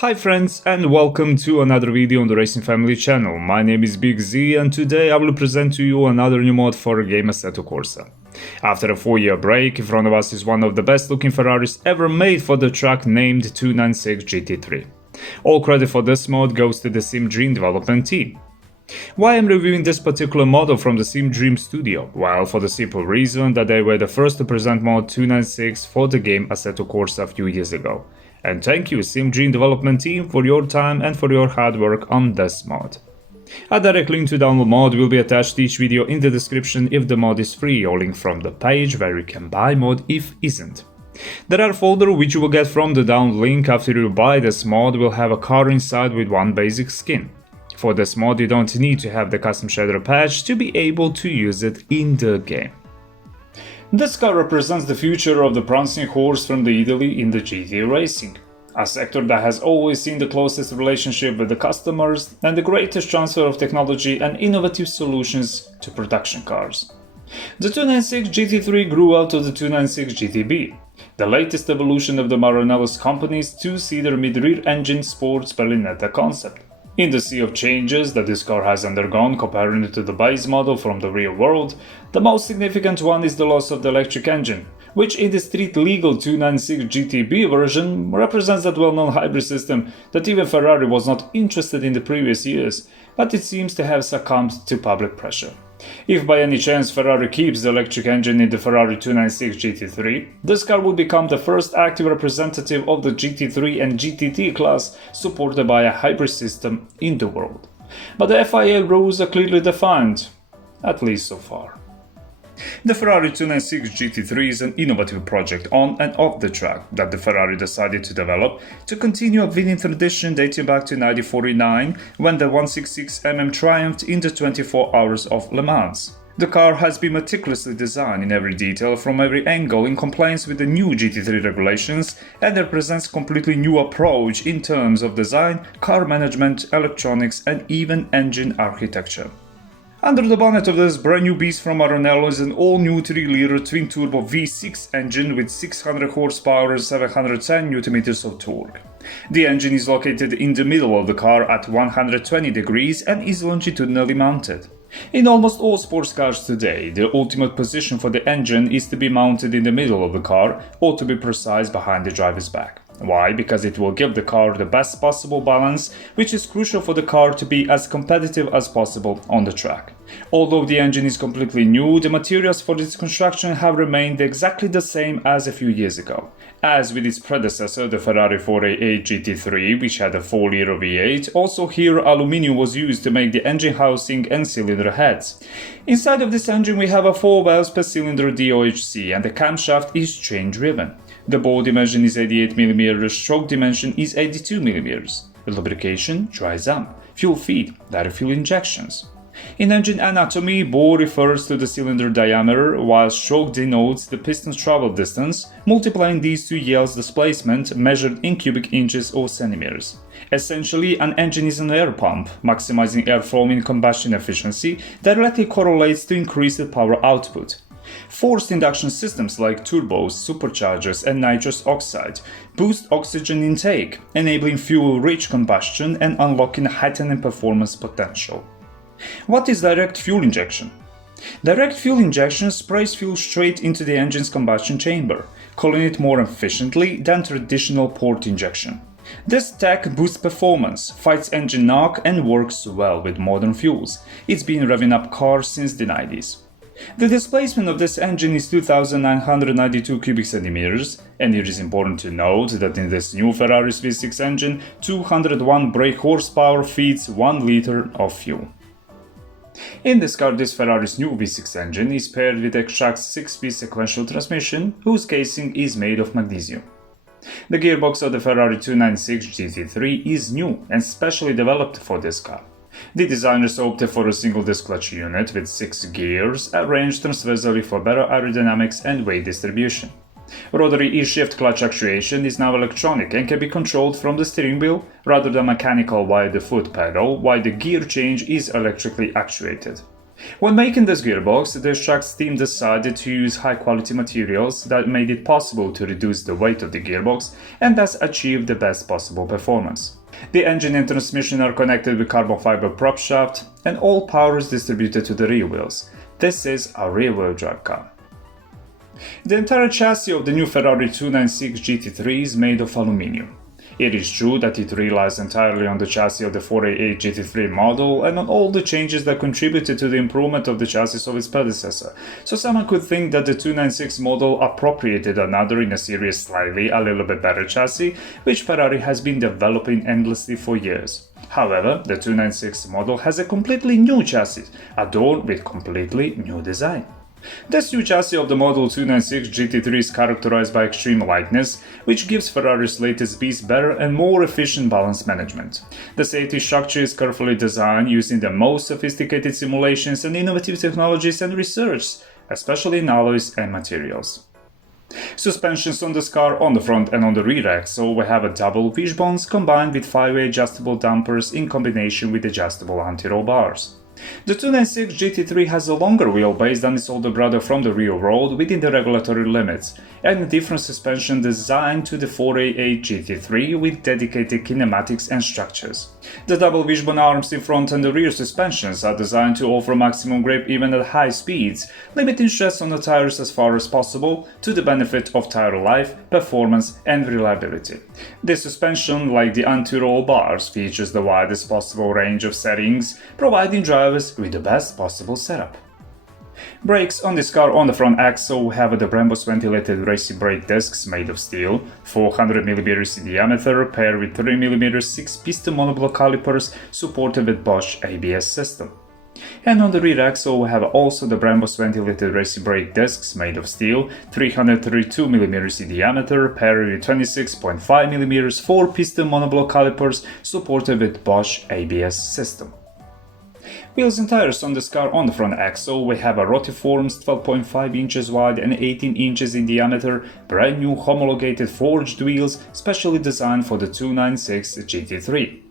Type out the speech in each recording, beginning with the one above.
Hi friends and welcome to another video on the Racing Family channel. My name is Big Z and today I will present to you another new mod for game Assetto Corsa. After a 4-year break, in front of us is one of the best looking Ferraris ever made for the track named 296 GT3. All credit for this mod goes to the Sim Dream development team. Why I'm reviewing this particular model from the Sim Dream studio? Well, for the simple reason that they were the first to present mod 296 for the game Assetto Corsa a few years ago. And thank you Sim Dream development team for your time and for your hard work on this mod. A direct link to download mod will be attached to each video in the description if the mod is free, or link from the page where you can buy mod if isn't. The rare folder which you will get from the download link after you buy this mod will have a car inside with one basic skin. For this mod you don't need to have the custom shader patch to be able to use it in the game. This car represents the future of the prancing horse from Italy in the GT racing, a sector that has always seen the closest relationship with the customers and the greatest transfer of technology and innovative solutions to production cars. The 296 GT3 grew out of the 296 GTB, the latest evolution of the Maranello's company's two-seater mid-rear engine sports Berlinetta concept. In the sea of changes that this car has undergone comparing it to the base model from the real world, the most significant one is the loss of the electric engine, which in the street-legal 296 GTB version represents that well-known hybrid system that even Ferrari was not interested in the previous years, but it seems to have succumbed to public pressure. If by any chance Ferrari keeps the electric engine in the Ferrari 296 GT3, this car will become the first active representative of the GT3 and GTT class supported by a hybrid system in the world. But the FIA rules are clearly defined, at least so far. The Ferrari 296 GT3 is an innovative project on and off the track that the Ferrari decided to develop to continue a winning tradition dating back to 1949 when the 166mm triumphed in the 24 Hours of Le Mans. The car has been meticulously designed in every detail from every angle in compliance with the new GT3 regulations and represents a completely new approach in terms of design, car management, electronics and even engine architecture. Under the bonnet of this brand new beast from Maranello is an all-new 3-liter twin-turbo V6 engine with 600 horsepower and 710 Nm of torque. The engine is located in the middle of the car at 120 degrees and is longitudinally mounted. In almost all sports cars today, the ultimate position for the engine is to be mounted in the middle of the car, or to be precise, behind the driver's back. Why? Because it will give the car the best possible balance, which is crucial for the car to be as competitive as possible on the track. Although the engine is completely new, the materials for its construction have remained exactly the same as a few years ago. As with its predecessor, the Ferrari 488 GT3, which had a 4-liter V8, also here aluminium was used to make the engine housing and cylinder heads. Inside of this engine we have a 4 valves per cylinder DOHC and the camshaft is chain-driven. The bore dimension is 88mm, stroke dimension is 82mm. Lubrication, dry sump. Fuel feed, direct fuel injections. In engine anatomy, bore refers to the cylinder diameter, while stroke denotes the piston's travel distance. Multiplying these two yields displacement measured in cubic inches or centimeters. Essentially, an engine is an air pump, maximizing airflow in combustion efficiency directly correlates to increased power output. Forced induction systems like turbos, superchargers and nitrous oxide boost oxygen intake, enabling fuel-rich combustion and unlocking heightened performance potential. What is direct fuel injection? Direct fuel injection sprays fuel straight into the engine's combustion chamber, cooling it more efficiently than traditional port injection. This tech boosts performance, fights engine knock and works well with modern fuels. It's been revving up cars since the 90s. The displacement of this engine is 2,992 cubic centimeters, and it is important to note that in this new Ferrari's V6 engine, 201 brake horsepower feeds 1 liter of fuel. In this car, this Ferrari's new V6 engine is paired with Extract's 6-speed sequential transmission, whose casing is made of magnesium. The gearbox of the Ferrari 296 GT3 is new and specially developed for this car. The designers opted for a single-disc clutch unit with 6 gears arranged transversely for better aerodynamics and weight distribution. Rotary E-shift clutch actuation is now electronic and can be controlled from the steering wheel rather than mechanical via the foot pedal, while the gear change is electrically actuated. When making this gearbox, the Trucks team decided to use high-quality materials that made it possible to reduce the weight of the gearbox and thus achieve the best possible performance. The engine and transmission are connected with carbon fiber prop shaft, and all power is distributed to the rear wheels. This is a rear-wheel drive car. The entire chassis of the new Ferrari 296 GT3 is made of aluminium. It is true that it relies entirely on the chassis of the 488 GT3 model and on all the changes that contributed to the improvement of the chassis of its predecessor, so someone could think that the 296 model appropriated another in a series slightly a little bit better chassis, which Ferrari has been developing endlessly for years. However, the 296 model has a completely new chassis, adorned with completely new design. This new chassis of the Model 296 GT3 is characterized by extreme lightness, which gives Ferrari's latest beast better and more efficient balance management. The safety structure is carefully designed using the most sophisticated simulations and innovative technologies and research, especially in alloys and materials. Suspensions on this car on the front and on the rear axle will have a double wishbones combined with 5-way adjustable dampers in combination with adjustable anti-roll bars. The 296 GT3 has a longer wheelbase than its older brother from the rear road within the regulatory limits, and a different suspension designed to the 488 GT3 with dedicated kinematics and structures. The double wishbone arms in front and the rear suspensions are designed to offer maximum grip even at high speeds, limiting stress on the tires as far as possible to the benefit of tire life, performance and reliability. This suspension, like the anti-roll bars, features the widest possible range of settings, providing drivers with the best possible setup. Brakes on this car on the front axle have the Brembo's ventilated racing brake discs made of steel, 400mm in diameter, paired with 3mm 6-piston monoblock calipers supported with Bosch ABS system. And on the rear axle we have also the Brembo's ventilated racing brake discs made of steel, 332mm in diameter, paired with 26.5mm 4-piston monoblock calipers supported with Bosch ABS system. Wheels and tires on this car on the front axle we have a Rotiform's 12.5 inches wide and 18 inches in diameter, brand new homologated forged wheels specially designed for the 296 GT3.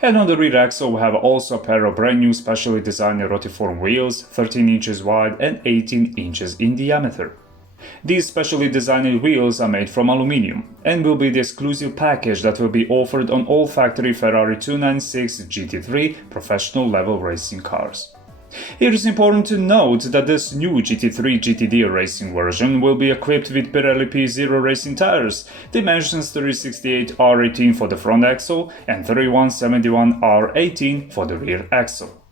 And on the rear axle we have also a pair of brand new specially designed Rotiform wheels, 13 inches wide and 18 inches in diameter. These specially designed wheels are made from aluminium and will be the exclusive package that will be offered on all factory Ferrari 296 GT3 professional level racing cars. It is important to note that this new GT3 GTD racing version will be equipped with Pirelli P0 racing tires, dimensions 368 R18 for the front axle and 3171 R18 for the rear axle.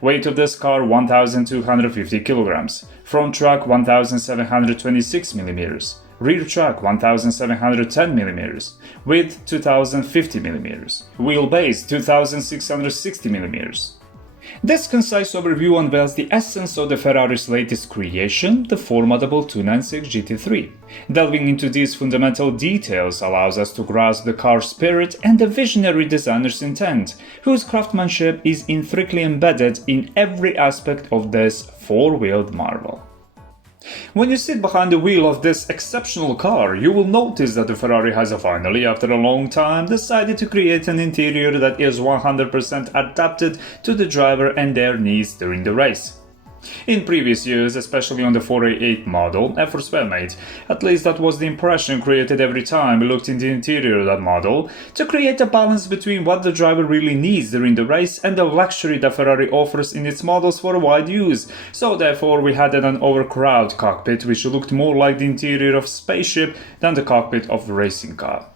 Weight of this car 1250 kg, front track 1726 mm, rear track 1710 mm, width 2050 mm, wheelbase 2660 mm. This concise overview unveils the essence of the Ferrari's latest creation, the formidable 296 GT3. Delving into these fundamental details allows us to grasp the car's spirit and the visionary designer's intent, whose craftsmanship is intricately embedded in every aspect of this four-wheeled marvel. When you sit behind the wheel of this exceptional car, you will notice that the Ferrari has finally, after a long time, decided to create an interior that is 100% adapted to the driver and their needs during the race. In previous years, especially on the 488 model, efforts were made, at least that was the impression created every time we looked in the interior of that model, to create a balance between what the driver really needs during the race and the luxury that Ferrari offers in its models for wide use. So therefore we had an overcrowded cockpit which looked more like the interior of a spaceship than the cockpit of a racing car.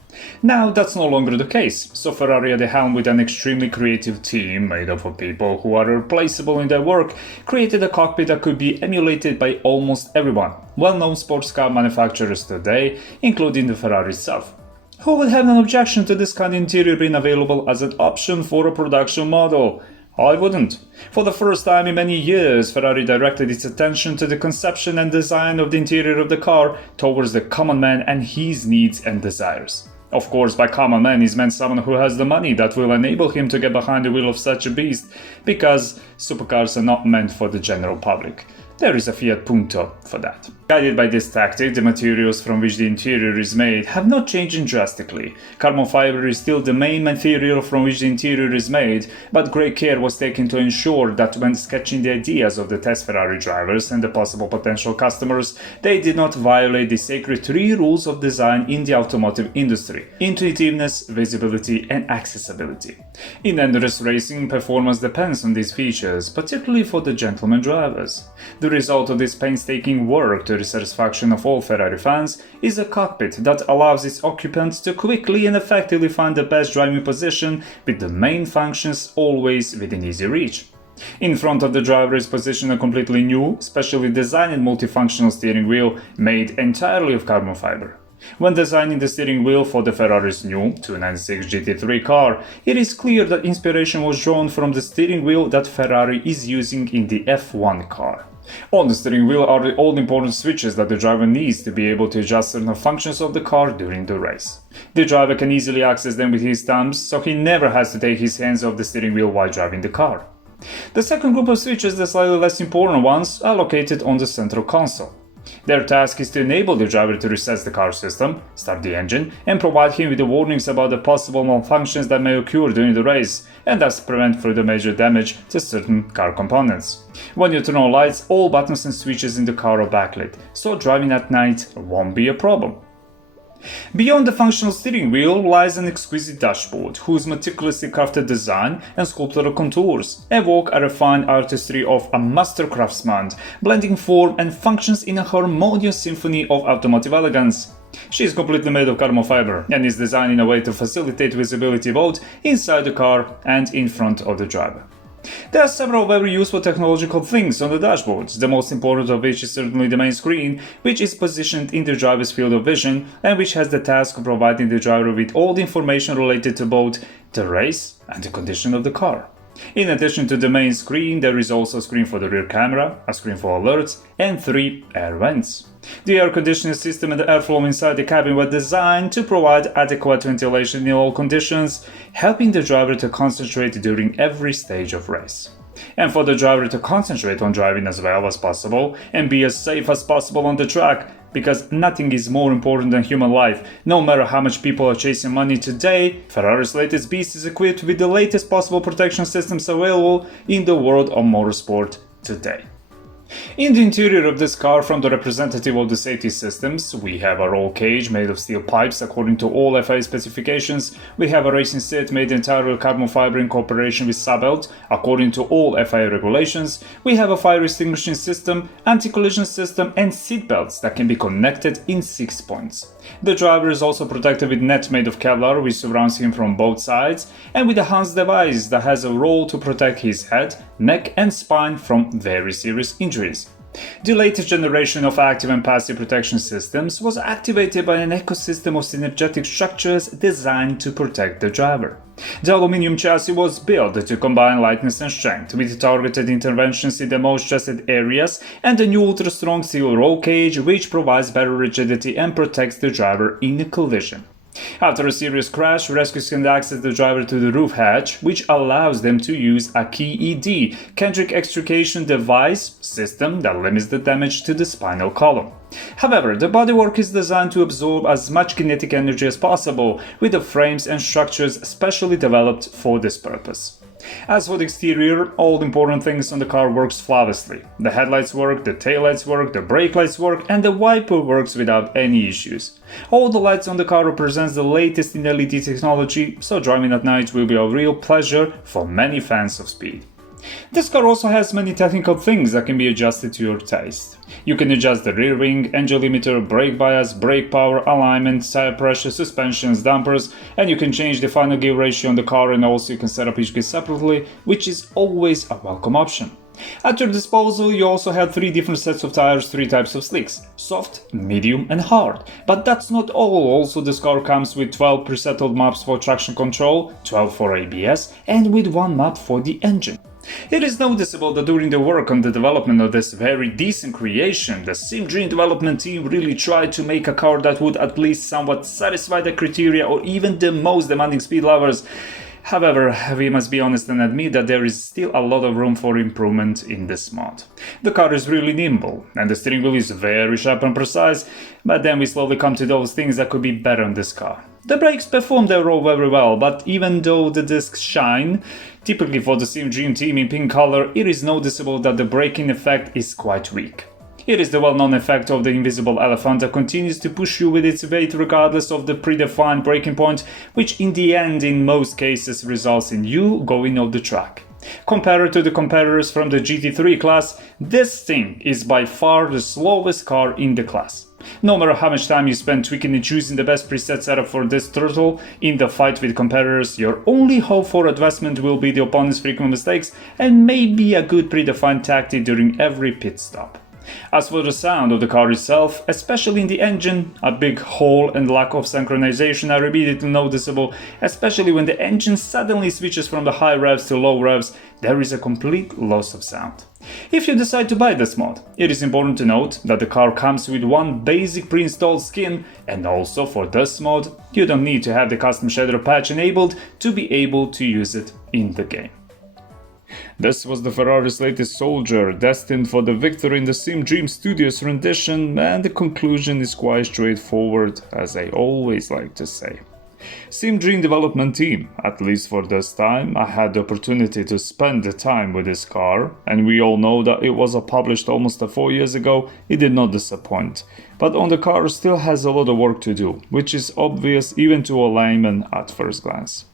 Now that's no longer the case, so Ferrari at the helm with an extremely creative team made up of people who are irreplaceable in their work created a cockpit that could be emulated by almost everyone, well-known sports car manufacturers today, including the Ferrari itself. Who would have an objection to this kind of interior being available as an option for a production model? I wouldn't. For the first time in many years, Ferrari directed its attention to the conception and design of the interior of the car towards the common man and his needs and desires. Of course, by common man is meant someone who has the money that will enable him to get behind the wheel of such a beast, because supercars are not meant for the general public. there is a Fiat Punto for that. Guided by this tactic, the materials from which the interior is made have not changed drastically. Carbon fiber is still the main material from which the interior is made, but great care was taken to ensure that when sketching the ideas of the test Ferrari drivers and the possible potential customers, they did not violate the sacred three rules of design in the automotive industry: intuitiveness, visibility, and accessibility. In endurance racing, performance depends on these features, particularly for the gentleman drivers. The result of this painstaking work to the satisfaction of all Ferrari fans is a cockpit that allows its occupants to quickly and effectively find the best driving position, with the main functions always within easy reach. In front of the driver is positioned a completely new, specially designed multifunctional steering wheel made entirely of carbon fiber. When designing the steering wheel for the Ferrari's new 296 GT3 car, it is clear that inspiration was drawn from the steering wheel that Ferrari is using in the F1 car. On the steering wheel are the all-important switches that the driver needs to be able to adjust certain functions of the car during the race. The driver can easily access them with his thumbs, so he never has to take his hands off the steering wheel while driving the car. The second group of switches, the slightly less important ones, are located on the central console. Their task is to enable the driver to reset the car system, start the engine, and provide him with the warnings about the possible malfunctions that may occur during the race, and thus prevent further major damage to certain car components. When you turn on lights, all buttons and switches in the car are backlit, so driving at night won't be a problem. Beyond the functional steering wheel lies an exquisite dashboard, whose meticulously crafted design and sculptural contours evoke a refined artistry of a master craftsman, blending form and functions in a harmonious symphony of automotive elegance. She is completely made of carbon fiber and is designed in a way to facilitate visibility both inside the car and in front of the driver. There are several very useful technological things on the dashboards, the most important of which is certainly the main screen, which is positioned in the driver's field of vision and which has the task of providing the driver with all the information related to both the race and the condition of the car. In addition to the main screen, there is also a screen for the rear camera, a screen for alerts, and 3 air vents. The air conditioning system and the airflow inside the cabin were designed to provide adequate ventilation in all conditions, helping the driver to concentrate during every stage of race. And for the driver to concentrate on driving as well as possible and be as safe as possible on the track, because nothing is more important than human life. No matter how much people are chasing money today, Ferrari's latest beast is equipped with the latest possible protection systems available in the world of motorsport today. In the interior of this car, from the representative of the safety systems, we have a roll cage made of steel pipes according to all FIA specifications, we have a racing seat made entirely of carbon fiber in cooperation with Sabelt according to all FIA regulations, we have a fire extinguishing system, anti-collision system and seat belts that can be connected in 6 points. The driver is also protected with net made of Kevlar which surrounds him from both sides, and with a Hans device that has a roll to protect his head, neck and spine from very serious injuries. The latest generation of active and passive protection systems was activated by an ecosystem of synergetic structures designed to protect the driver. The aluminium chassis was built to combine lightness and strength, with targeted interventions in the most stressed areas, and a new ultra-strong steel roll cage which provides better rigidity and protects the driver in a collision. After a serious crash, rescuers can access the driver to the roof hatch, which allows them to use a KED, Kendrick extrication device system that limits the damage to the spinal column. However, the bodywork is designed to absorb as much kinetic energy as possible, with the frames and structures specially developed for this purpose. As for the exterior, all the important things on the car works flawlessly. The headlights work, the taillights work, the brake lights work, and the wiper works without any issues. All the lights on the car represents the latest in LED technology, so driving at night will be a real pleasure for many fans of speed. This car also has many technical things that can be adjusted to your taste. You can adjust the rear wing, engine limiter, brake bias, brake power, alignment, tire pressure, suspensions, dampers, and you can change the final gear ratio on the car, and also you can set up each gear separately, which is always a welcome option. At your disposal, you also have 3 different sets of tires, 3 types of slicks: soft, medium and hard. But that's not all, also this car comes with 12 presettled maps for traction control, 12 for ABS, and with 1 map for the engine. It is noticeable that during the work on the development of this very decent creation, the SimDream development team really tried to make a car that would at least somewhat satisfy the criteria or even the most demanding speed lovers. However, we must be honest and admit that there is still a lot of room for improvement in this mod. The car is really nimble, and the steering wheel is very sharp and precise, but then we slowly come to those things that could be better on this car. The brakes perform their role very well, but even though the discs shine, typically for the Sim Dream team in pink color, it is noticeable that the braking effect is quite weak. It is the well-known effect of the invisible elephant that continues to push you with its weight regardless of the predefined braking point, which in the end in most cases results in you going off the track. Compared to the competitors from the GT3 class, this thing is by far the slowest car in the class. No matter how much time you spend tweaking and choosing the best preset setup for this turtle in the fight with competitors, your only hope for advancement will be the opponent's frequent mistakes and maybe a good predefined tactic during every pit stop. As for the sound of the car itself, especially in the engine, a big hole and lack of synchronization are immediately noticeable, especially when the engine suddenly switches from the high revs to low revs. There is a complete loss of sound. If you decide to buy this mod, it is important to note that the car comes with one basic pre-installed skin, and also for this mod, you don't need to have the custom shader patch enabled to be able to use it in the game. This was the Ferrari's latest soldier, destined for the victory in the Sim Dream Studios rendition, and the conclusion is quite straightforward, as I always like to say. Sim Dream development team, at least for this time, I had the opportunity to spend the time with this car, and we all know that it was published almost 4 years ago. It did not disappoint, but on the car still has a lot of work to do, which is obvious even to a layman at first glance.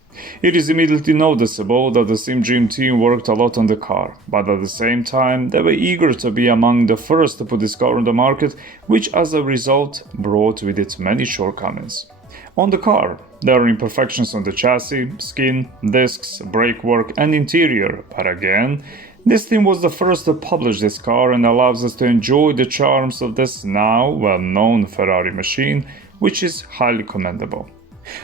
It is immediately noticeable that the Sim Dream team worked a lot on the car, but at the same time they were eager to be among the first to put this car on the market, which as a result brought with it many shortcomings. On the car, there are imperfections on the chassis, skin, discs, brakework and interior, but again, this team was the first to publish this car and allows us to enjoy the charms of this now well-known Ferrari machine, which is highly commendable.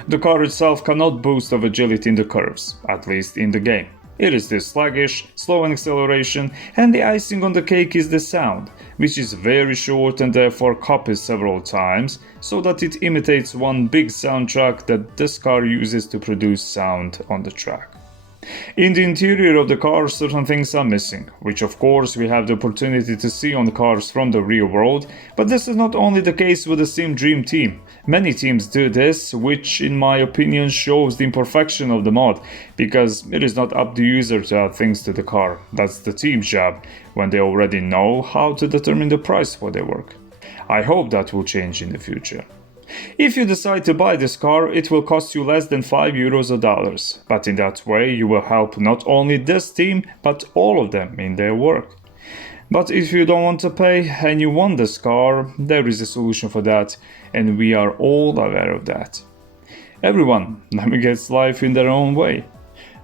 The car itself cannot boast of agility in the curves, at least in the game. It is this sluggish, slow in acceleration, and the icing on the cake is the sound, which is very short and therefore copied several times, so that it imitates one big soundtrack that this car uses to produce sound on the track. In the interior of the car, certain things are missing, which of course we have the opportunity to see on the cars from the real world, but this is not only the case with the Sim Dream team. Many teams do this, which in my opinion shows the imperfection of the mod, because it is not up to the user to add things to the car. That's the team's job, when they already know how to determine the price for their work. I hope that will change in the future. If you decide to buy this car, it will cost you less than €5 or dollars, but in that way you will help not only this team, but all of them in their work. But if you don't want to pay and you want this car, there is a solution for that, and we are all aware of that. Everyone navigates life in their own way.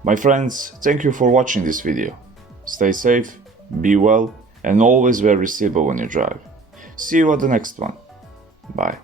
My friends, thank you for watching this video. Stay safe, be well, and always wear a seatbelt when you drive. See you at the next one. Bye.